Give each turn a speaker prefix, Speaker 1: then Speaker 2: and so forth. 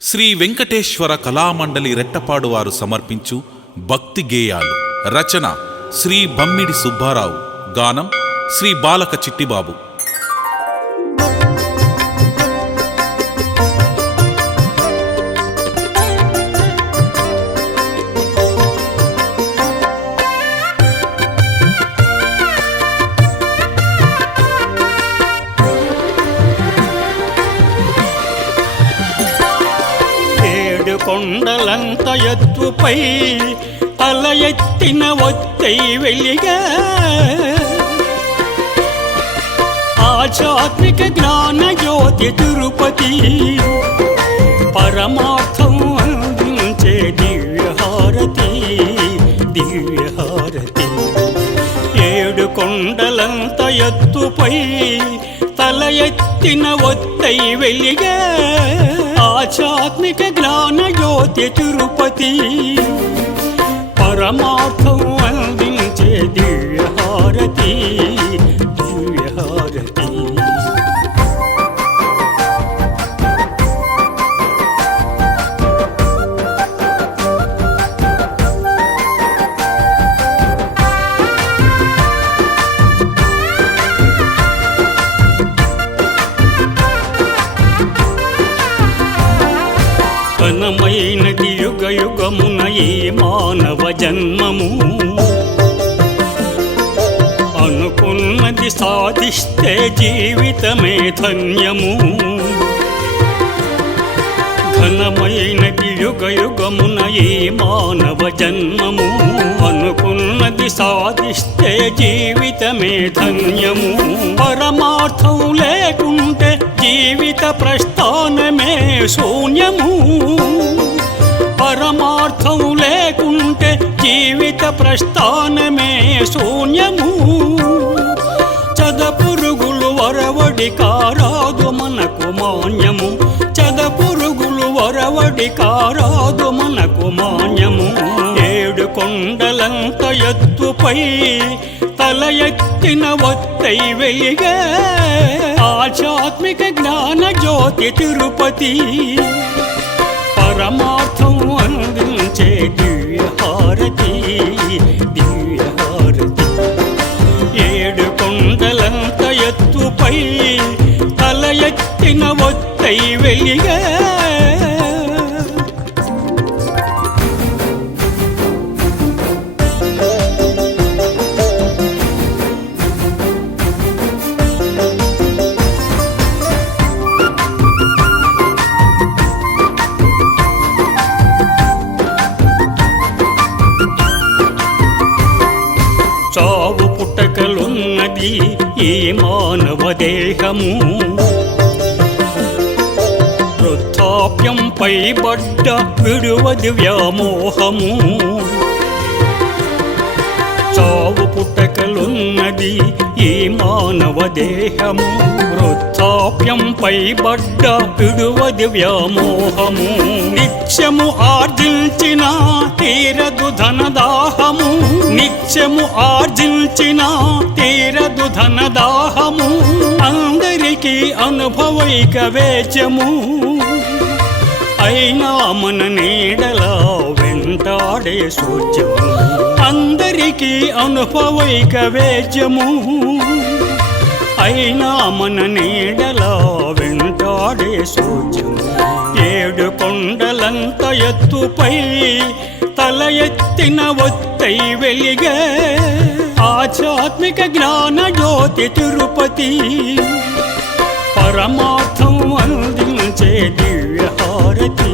Speaker 1: శ్రీ వెంకటేశ్వర కళామండలి రెట్టపాడు వారు సమర్పించు భక్తి గేయాలు. రచన శ్రీ బమ్మిడి సుబ్బారావు. గానం శ్రీ బాలక చిట్టిబాబు.
Speaker 2: కొండలంత ఎత్తుపై తల ఎత్తిన ఒత్తై వెలిగా ఆధ్యాత్మిక జ్ఞాన జ్యోతి తిరుపతి. పరమార్థం అందించే దివ్యహారతి దివ్యహారతి. ఏడు కొండలంత ఎత్తుపై తల ఎత్తిన ఒత్తై వెలిగా ఆధ్యాత్మిక జ్ఞాన జ్యోతి తిరుపతి. పరమార్థం అందించే దివ్యహారతి దివ్యహారతి ఘనమైనది యుగ యుగమున ఈ మానవ జన్మము. అనుకున్నది సాధిస్తే జీవితమే ధన్యము. ఘనమైనది యుగ యుగమున ఈ మానవ జన్మము. అనుకున్నది సాధిస్తే జీవితమే ధన్యము. పరమార్థం జీవిత ప్రస్థానమే శూన్యము. పరమార్థం లేకుంటే జీవిత ప్రస్థానమే శూన్యము. చదపురుగులు వరవడి కారాదు మనకు మాన్యము. చదపురుగులు వరవడి కారాదు మనకు మాన్యము. ఏడు కొండలంత ఎత్తుపై తల ఎత్తిన ఒత్తై వెలిగే ఆధ్యాత్మిక జ్ఞాన జ్యోతి తిరుపతి. పరమార్థం అందించే దివ్యహారతి దివ్యహారతి ఏడు కొండలంత ఎత్తుపై తల ఎత్తిన ఒత్తై వెలిగా పుట్టకలున్నది ఈ మానవ దేహము. వృద్ధాప్యంపై బడ్డ విడువది వ్యామోహము చావు పుట్టకలున్నది ఈ మానవ దేహము. వృద్ధాప్యంపై బడ్డ విడువది వ్యామోహము నిత్యము ఆర్జించిన తీరదు ధనదాహము. నిత్యము ఆర్జించిన తీరదు ధనదాహము. అందరికీ అనుభవైక వేచము అయినా మన నీడలా వెంటాడే సూచము అందరికీ అనుభవైక వేచము అయినా మన నీడలా వెంటాడే సూచము ఏడు కొండలంత ఎత్తుపై తల ఎత్తిన ఒత్తై వెలిగే ఆధ్యాత్మిక జ్ఞాన జ్యోతి తిరుపతి పరమార్థం అందించే దివ్యహారతి